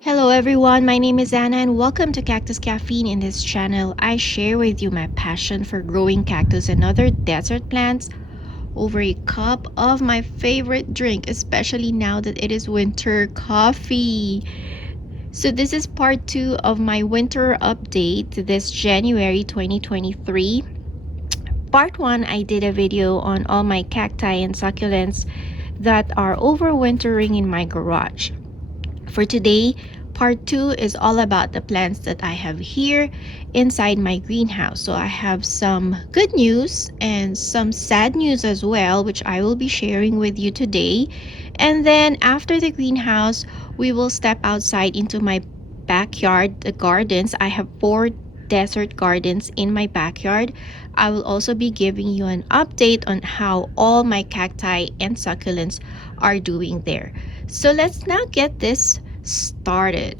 Hello everyone, my name is Anna and welcome to Cactus Caffeine. In this channel, I share with you my passion for growing cactus and other desert plants over a cup of my favorite drink, especially now that it is winter, coffee. So this is part 2 of my winter update this January 2023. Part 1, I did a video on all my cacti and succulents that are overwintering in my garage. For today, part 2 is all about the plants that I have here inside my greenhouse. So I have some good news and some sad news as well, which I will be sharing with you today. And then after the greenhouse, we will step outside into my backyard, the gardens. I have 4 desert gardens in my backyard. I will also be giving you an update on how all my cacti and succulents are doing there. So let's now get this started.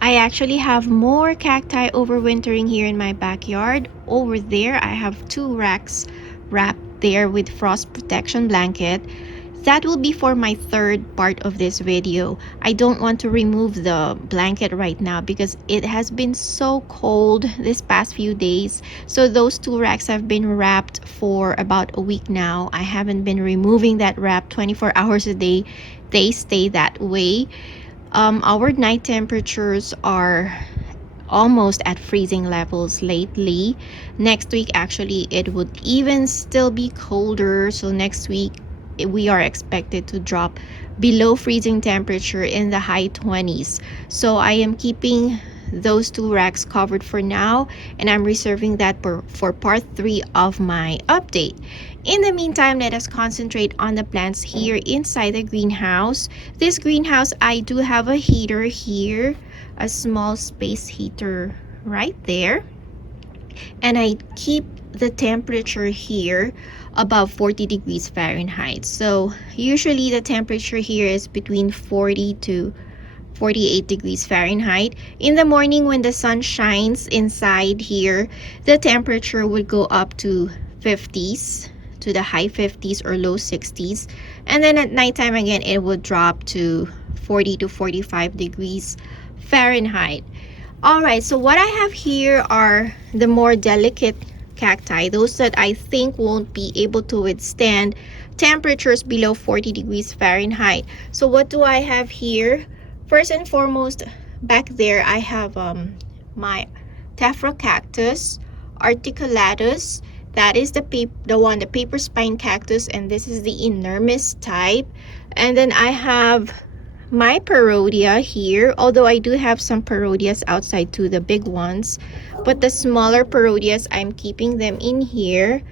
I actually have more cacti overwintering here in my backyard. Over there, I have 2 racks wrapped there with frost protection blanket. That will be for my third part of this video. I don't want to remove the blanket right now because it has been so cold this past few days. So those 2 racks have been wrapped for about a week now. I haven't been removing that wrap 24 hours a day. They stay that way. Our night temperatures are almost at freezing levels lately. Next week, actually, it would even still be colder. So next week, we are expected to drop below freezing temperature in the high 20s. So I am keeping those 2 racks covered for now, and I'm reserving that for part 3 of my update. In the meantime, let us concentrate on the plants here inside the greenhouse. This greenhouse, I do have a heater here, a small space heater right there, and I keep the temperature here above 40 degrees Fahrenheit. So usually the temperature here is between 40 to 48 degrees Fahrenheit. In the morning when the sun shines inside here, the temperature would go up to 50s, to the high 50s or low 60s. And then at nighttime again, it would drop to 40 to 45 degrees Fahrenheit. Alright, so what I have here are the more delicate cacti, those that I think won't be able to withstand temperatures below 40 degrees Fahrenheit. So what do I have here? First and foremost, back there I have my Tephra cactus, articulatus. That is the paper spine cactus, and this is the enormous type. And then I have my parodia here, although I do have some parodias outside too, the big ones, but the smaller parodias, I'm keeping them in here.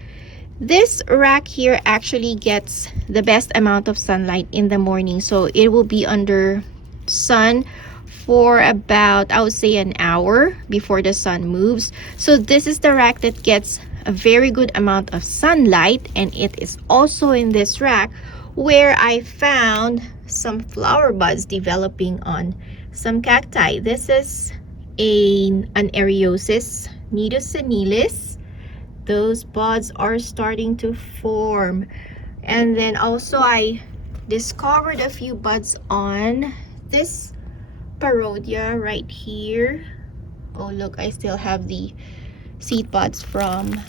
This rack here actually gets the best amount of sunlight in the morning, so it will be under sun for about, I would say, an hour before the sun moves. So this is the rack that gets a very good amount of sunlight, and it is also in this rack where I found some flower buds developing on some cacti. This is an Ariosis nidus senilis. Those buds are starting to form. And then also I discovered a few buds on this parodia right here. Oh look, I still have the seed pods from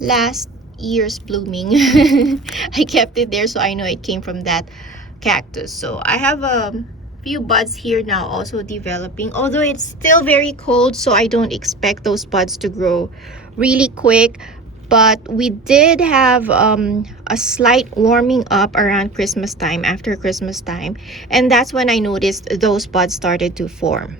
last year's blooming. I kept it there so I know it came from that cactus. So I have a few buds here now also developing, although it's still very cold, so I don't expect those buds to grow really quick. But we did have a slight warming up around Christmas time, after Christmas time, and that's when I noticed those buds started to form.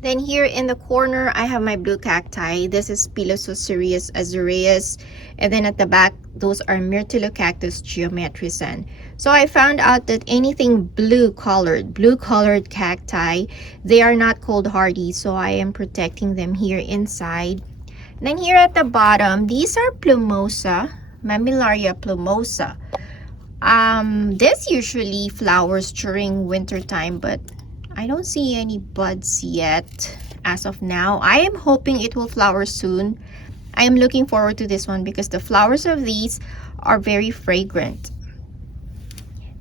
Then here in the corner, I have my blue cacti. This is Pilosocereus azureus. And then at the back, those are Mellocactus geometricans. So I found out that anything blue colored cacti, they are not cold hardy. So I am protecting them here inside. Then here at the bottom, these are Plumosa. Mammillaria plumosa. This usually flowers during winter time, but I don't see any buds yet as of now. I am hoping it will flower soon. I am looking forward to this one because the flowers of these are very fragrant.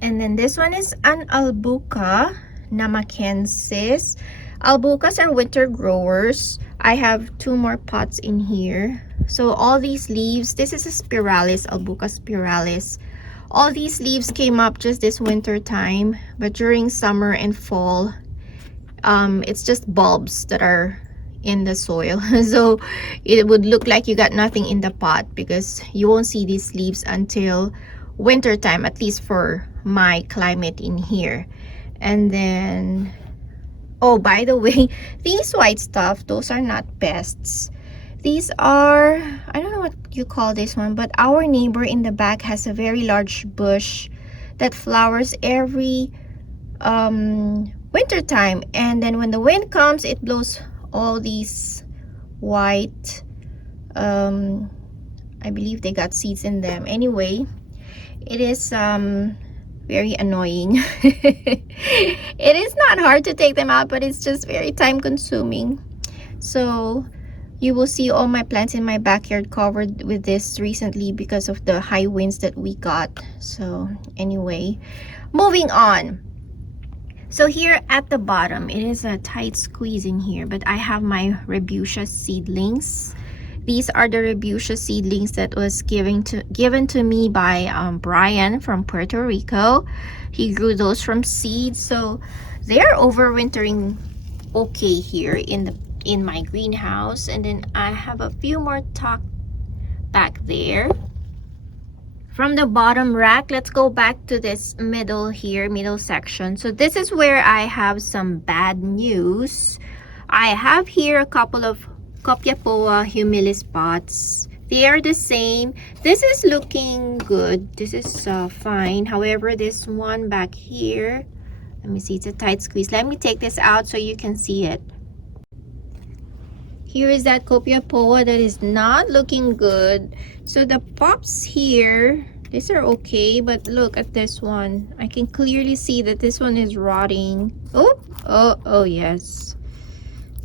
And then this one is an Albuca namakensis. Albucas are winter growers. I have 2 more pots in here. So all these leaves, this is a spiralis, Albuca spiralis. All these leaves came up just this winter time, but during summer and fall, it's just bulbs that are in the soil. So it would look like you got nothing in the pot because you won't see these leaves until winter time, at least for my climate in here. And then, oh, by the way, these white stuff, those are not pests. These are, I don't know what you call this one, but our neighbor in the back has a very large bush that flowers every winter time, and then when the wind comes, it blows all these white, I believe they got seeds in them. Anyway, it is very annoying. It is not hard to take them out, but it's just very time consuming. So you will see all my plants in my backyard covered with this recently because of the high winds that we got. So anyway, moving on. So here at the bottom, it is a tight squeeze in here, but I have my Rebutia seedlings. These are the Rebutia seedlings that was given to me by Brian from Puerto Rico. He grew those from seeds, so they're overwintering okay here in my greenhouse. And then I have a few more tucked back there. From the bottom rack, let's go back to this middle section. So this is where I have some bad news. I have here a couple of Copiapoa humilis pots. They are the same. This is looking good. This is fine. However, this one back here, let me see, it's a tight squeeze. Let me take this out so you can see it. Here is that Copiapoa that is not looking good. So the pops here, these are okay, but look at this one. I can clearly see that this one is rotting. Oh yes.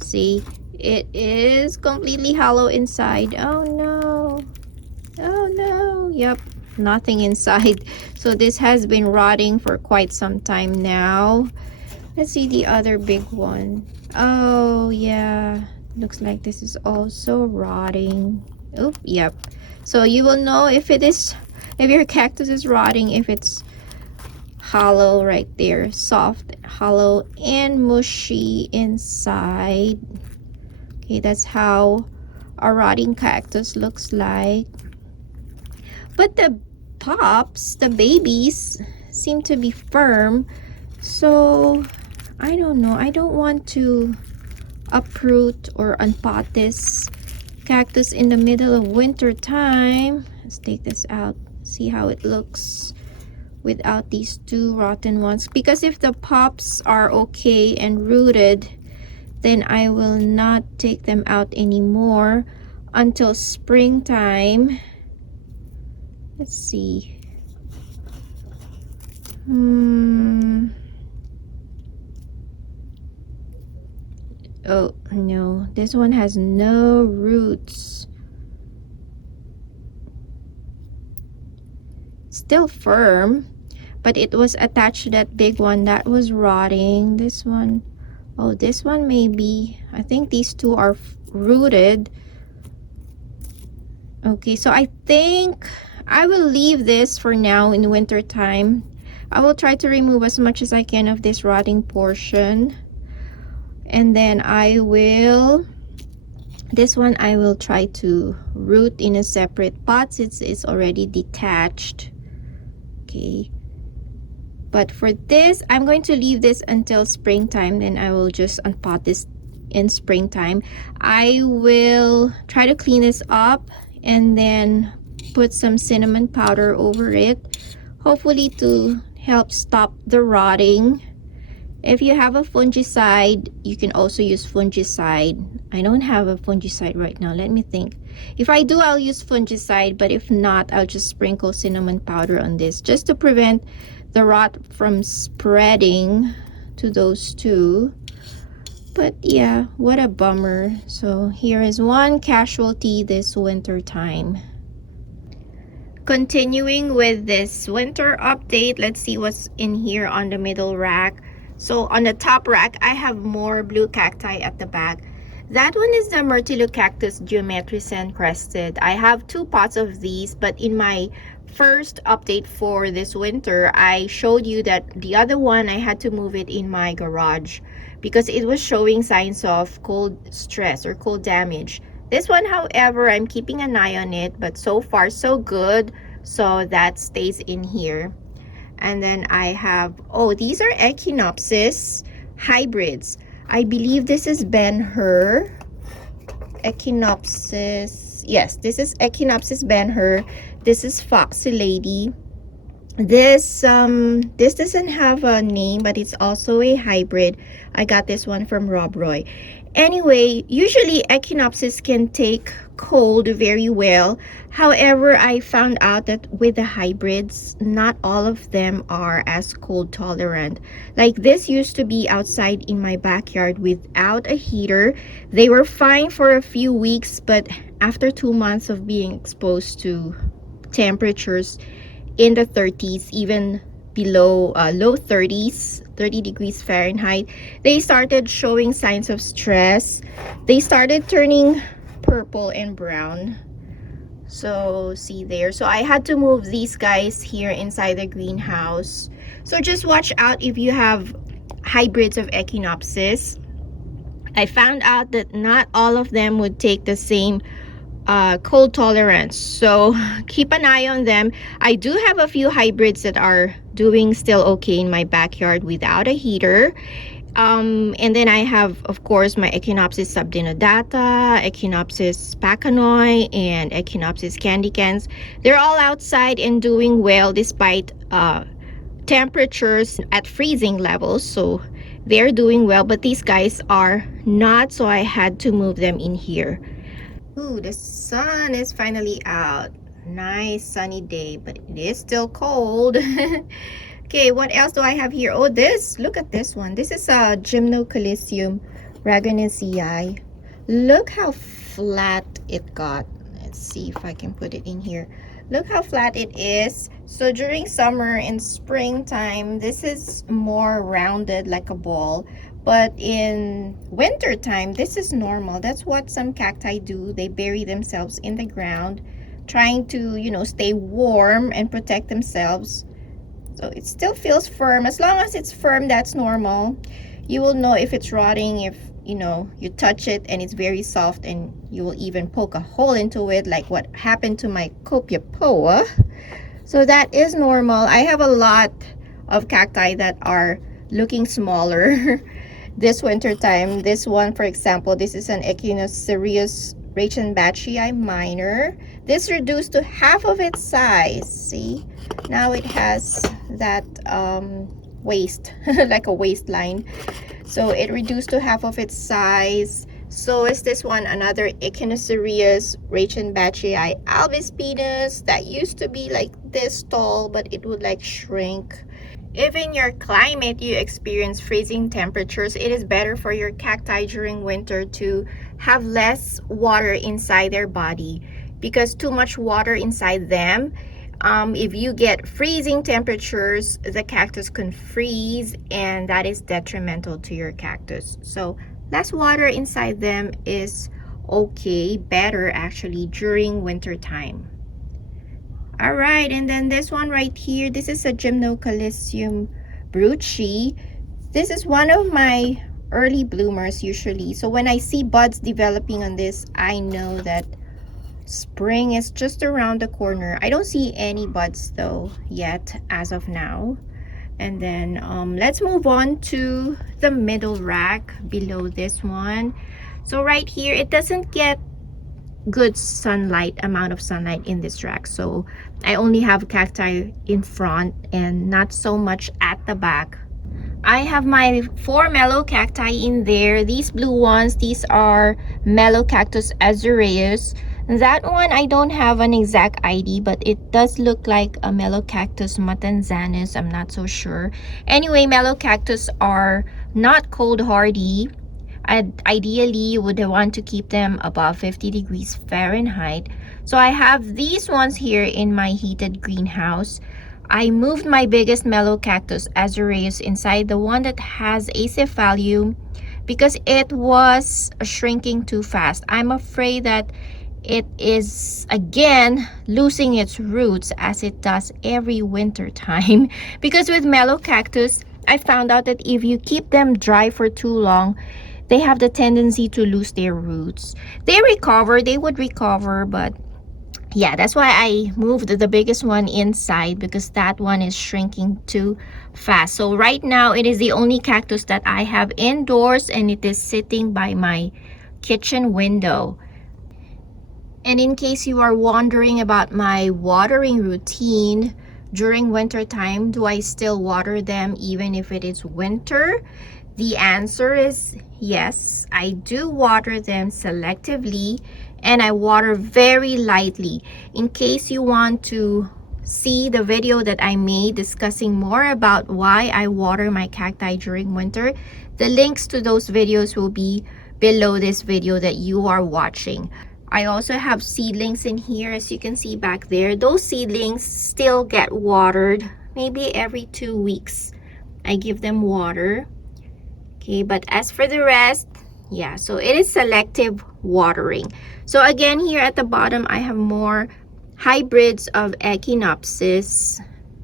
See, it is completely hollow inside. Oh no. Yep, nothing inside. So this has been rotting for quite some time now. Let's see the other big one. Oh yeah, looks like this is also rotting. Oh yep. So you will know if your cactus is rotting if it's hollow right there, soft, hollow, and mushy inside. Okay, that's how a rotting cactus looks like. But the pops, the babies, seem to be firm. So I don't know. I don't want to uproot or unpot this cactus in the middle of winter time. Let's take this out, see how it looks without these 2 rotten ones. Because if the pops are okay and rooted, then I will not take them out anymore until springtime. Let's see. Oh no, this one has no roots. Still firm, but it was attached to that big one that was rotting. This one, oh, this one maybe. I think these 2 are rooted. Okay, so I think I will leave this for now in winter time. I will try to remove as much as I can of this rotting portion. And then I will, this one I will try to root in a separate pot since it's already detached. Okay, but for this, I'm going to leave this until springtime. Then I will just unpot this in springtime. I will try to clean this up and then put some cinnamon powder over it, hopefully to help stop the rotting. If you have a fungicide, you can also use fungicide. I don't have a fungicide right now. Let me think. If I do, I'll use fungicide, but if not, I'll just sprinkle cinnamon powder on this just to prevent the rot from spreading to those two. But yeah, what a bummer. So here is one casualty this winter time. Continuing with this winter update, let's see what's in here on the middle rack. So on the top rack, I have more blue cacti at the back. That one is the Mellocactus geometricen crested. I have 2 pots of these, but in my first update for this winter, I showed you that the other one, I had to move it in my garage because it was showing signs of cold stress or cold damage. This one, however, I'm keeping an eye on it, but so far so good. So that stays in here. And then I have, oh, these are Echinopsis hybrids. I believe this is Ben-Hur. Echinopsis. Yes, this is Echinopsis Ben-Hur. This is Foxy Lady. This doesn't have a name, but it's also a hybrid. I got this one from Rob Roy. Anyway, usually Echinopsis can take cold very well. However, I found out that with the hybrids, not all of them are as cold tolerant. Like this used to be outside in my backyard without a heater. They were fine for a few weeks, but after 2 months of being exposed to temperatures in the 30s, even below low 30s, 30 degrees Fahrenheit, they started showing signs of stress. They started turning purple and brown. So see there. So I had to move these guys here inside the greenhouse. So just watch out if you have hybrids of Echinopsis. I found out that not all of them would take the same cold tolerance, so keep an eye on them. I do have a few hybrids that are doing still okay in my backyard without a heater. And then I have, of course, my Echinopsis subdenodata, Echinopsis pachanoi, and Echinopsis candicans. They're all outside and doing well despite temperatures at freezing levels, so they're doing well, but these guys are not, so I had to move them in here. Ooh, the sun is finally out. Nice sunny day, but it is still cold. Okay, what else do I have here? Oh, look at this one. This is a Gymnocalycium raganesii. Look how flat it got. Let's see if I can put it in here. Look how flat it is. So during summer and springtime, this is more rounded like a ball. But in winter time, this is normal. That's what some cacti do. They bury themselves in the ground, trying to, you know, stay warm and protect themselves. So it still feels firm. As long as it's firm, that's normal. You will know if it's rotting if, you know, you touch it and it's very soft, and you will even poke a hole into it, like what happened to my Copiapoa. So that is normal. I have a lot of cacti that are looking smaller this winter time. This one, for example, this is an Echinocerius reichenbachii minor. This reduced to half of its size. See, now it has that waist like a waistline, so it reduced to half of its size. So is this one, another Echinocerius reichenbachii albispinus, that used to be like this tall, but it would like shrink. If in your climate you experience freezing temperatures, it is better for your cacti during winter to have less water inside their body, because too much water inside them, if you get freezing temperatures, the cactus can freeze, and that is detrimental to your cactus. So less water inside them is okay, better actually during winter time. All right, and then this one right here, this is a Gymnocalycium brucei. This is one of my early bloomers usually. So when I see buds developing on this, I know that spring is just around the corner. I don't see any buds though yet as of now. And then let's move on to the middle rack below this one. So right here, it doesn't get good amount of sunlight in this rack, so I only have cacti in front and not so much at the back. I have my 4 Mellocacti in there. These blue ones, these are Mellocactus azureus. That one, I don't have an exact ID, but it does look like a Mellocactus matanzanus. I'm not so sure. Anyway, Mellocactus are not cold hardy. Ideally, you would want to keep them above 50 degrees Fahrenheit. So I have these ones here in my heated greenhouse. I moved my biggest Mellocactus azureus inside the one that has acephalum because it was shrinking too fast. I'm afraid that it is again losing its roots as it does every winter time because with Mellocactus, I found out that if you keep them dry for too long, they have the tendency to lose their roots. They would recover, but yeah, that's why I moved the biggest one inside, because that one is shrinking too fast. So right now, it is the only cactus that I have indoors, and it is sitting by my kitchen window. And in case you are wondering about my watering routine during winter time, do I still water them even if it is winter? The answer is yes. I do water them selectively, and I water very lightly. In case you want to see the video that I made discussing more about why I water my cacti during winter, the links to those videos will be below this video that you are watching. I also have seedlings in here, as you can see back there. Those seedlings still get watered maybe every 2 weeks. I give them water. Okay, but as for the rest, yeah, so it is selective watering. So again, here at the bottom, I have more hybrids of Echinopsis.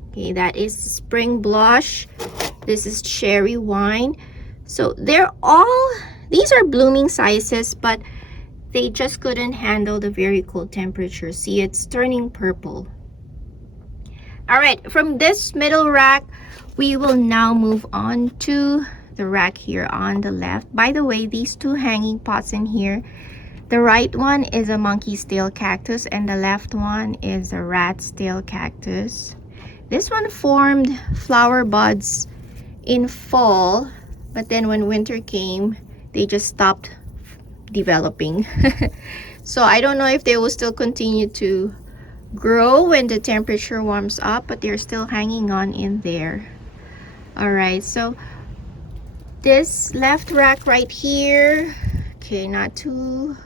Okay, that is spring blush. This is cherry wine. So these are blooming sizes, but they just couldn't handle the very cold temperature. See, it's turning purple. All right, from this middle rack, we will now move on to the rack here on the left. By the way, these two hanging pots in here, the right one is a monkey's tail cactus and the left one is a rat's tail cactus. This one formed flower buds in fall, but then when winter came, they just stopped developing. So I don't know if they will still continue to grow when the temperature warms up, but they're still hanging on in there. All right, so this left rack right here, okay, not too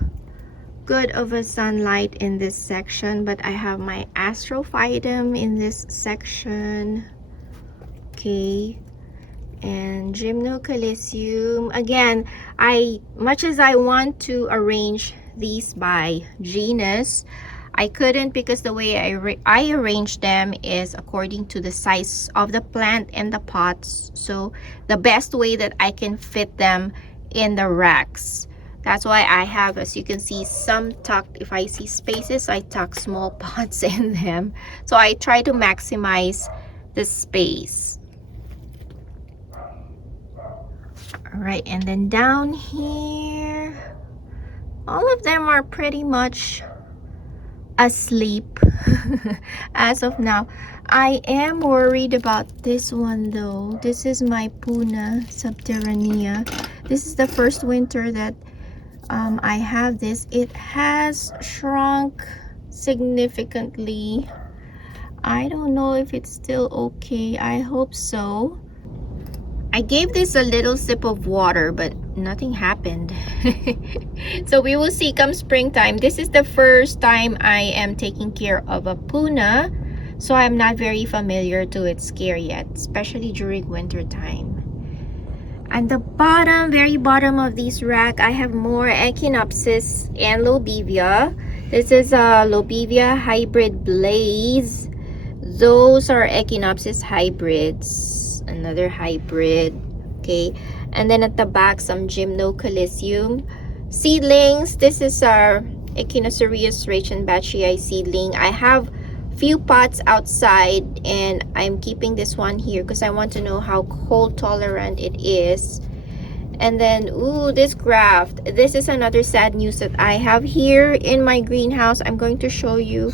good of a sunlight in this section, but I have my astrophytum in this section, okay, and gymnocalicium. Again, much as I want to arrange these by genus, I couldn't, because the way I arrange them is according to the size of the plant and the pots. So the best way that I can fit them in the racks. That's why I have, as you can see, some tucked. If I see spaces, I tuck small pots in them. So I try to maximize the space. All right, and then down here, all of them are pretty much asleep as of now. I am worried about this one though. This is my Puna subterranea. This is the first winter that I have this. It has shrunk significantly. I don't know if it's still okay. I hope so. I gave this a little sip of water, but nothing happened. So we will see come springtime. This is the first time I am taking care of a Puna, so I'm not very familiar to its care yet, especially during winter time. And the bottom, very bottom of this rack, I have more Echinopsis and Lobevia. This is a Lobevia hybrid Blaze. Those are Echinopsis hybrids. Another hybrid, okay, and then at the back some Gymnocalicium seedlings. This is our Echinocereus reichenbachii seedling. I have few pots outside and I'm keeping this one here because I want to know how cold tolerant it is. And then this graft, this is another sad news that I have here in my greenhouse. I'm going to show you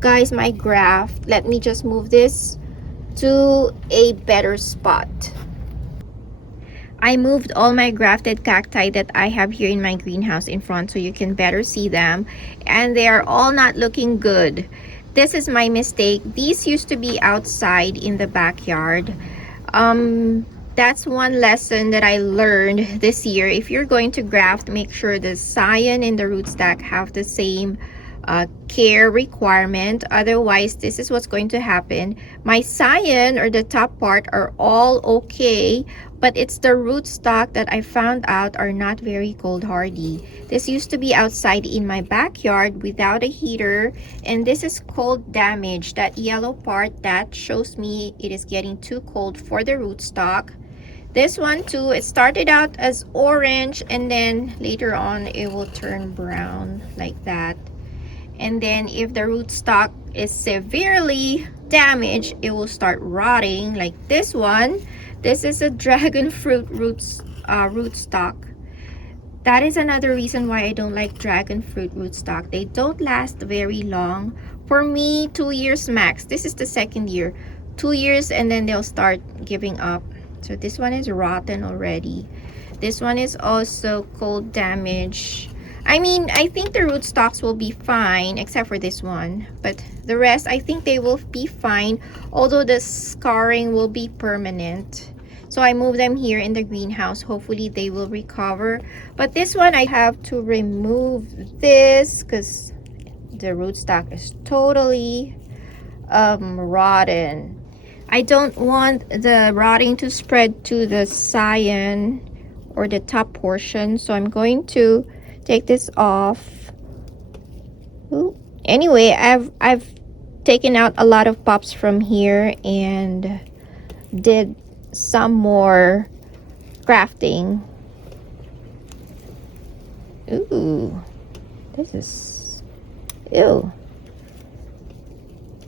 guys my graft. Let me just move this to a better spot. I moved all my grafted cacti that I have here in my greenhouse in front so you can better see them, and they are all not looking good. This is my mistake. These used to be outside in the backyard. That's one lesson that I learned this year. If you're going to graft, make sure the scion and the rootstock have the same care requirement. Otherwise, this is what's going to happen. My scion, or the top part, are all okay, but it's the rootstock that I found out are not very cold hardy. This used to be outside in my backyard without a heater, and this is cold damage. That yellow part, that shows me it is getting too cold for the rootstock. This one too, it started out as orange and then later on it will turn brown like that. And then if the rootstock is severely damaged, it will start rotting like this one. This is a dragon fruit rootstock. That is another reason why I don't like dragon fruit rootstock. They don't last very long. For me, 2 years max. This is the second year. 2 years and then they'll start giving up. So this one is rotten already. This one is also cold damage. I mean, I think the rootstocks will be fine except for this one, but the rest I think they will be fine, although the scarring will be permanent. So I move them here in the greenhouse. Hopefully they will recover. But this one I have to remove this because the rootstock is totally rotten. I don't want the rotting to spread to the scion or the top portion, so I'm going to take this off. Ooh. Anyway, I've taken out a lot of pops from here and did some more grafting. Ooh, this is, ew,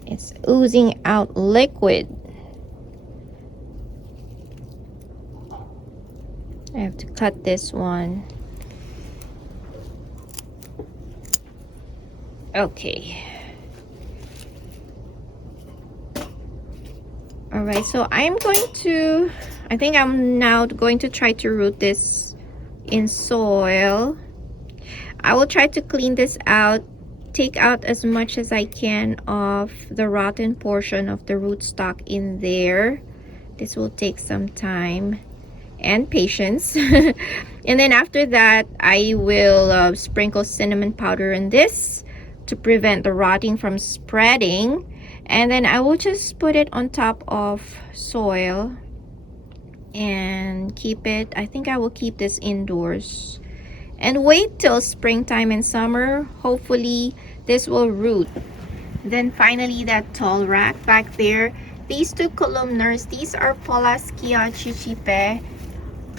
it's oozing out liquid. I have to cut this one. Okay. All right, so I'm going to, I think I'm now going to try to root this in soil. I will try to clean this out, take out as much as I can of the rotten portion of the rootstock in there. This will take some time and patience. And then after that, I will sprinkle cinnamon powder in this to prevent the rotting from spreading, and then I will just put it on top of soil and keep it. I think I will keep this indoors and wait till springtime and summer. Hopefully this will root. Then finally, that tall rack back there, these two columnars, these are Polaskia chichipe.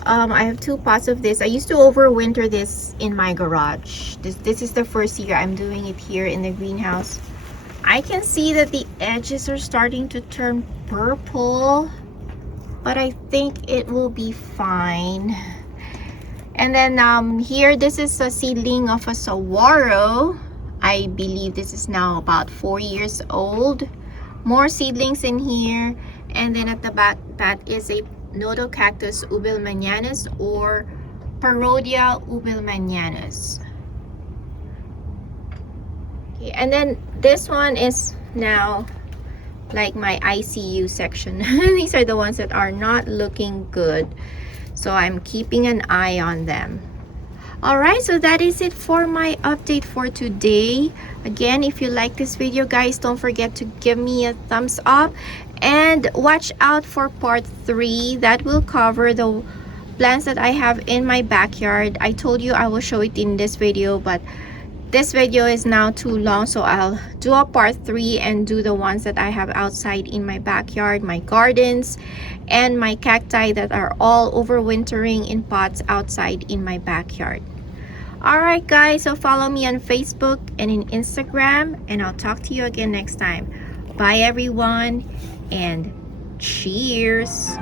I have 2 pots of this. I used to overwinter this in my garage. This is the first year I'm doing it here in the greenhouse. I can see that the edges are starting to turn purple, but I think it will be fine. And then here, this is a seedling of a saguaro. I believe this is now about 4 years old. More seedlings in here. And then at the back, that is a Mellocactus ubelmanianus or Parodia ubelmanianus. Okay, and then this one is now like my ICU section. These are the ones that are not looking good, so I'm keeping an eye on them. Alright, so that is it for my update for today. Again, if you like this video, guys, don't forget to give me a thumbs up and watch out for part 3 that will cover the plants that I have in my backyard. I told you I will show it in this video, but this video is now too long, so I'll do a part 3 and do the ones that I have outside in my backyard, my gardens, and my cacti that are all overwintering in pots outside in my backyard. Alright guys, so follow me on Facebook and in Instagram, and I'll talk to you again next time. Bye everyone, and cheers!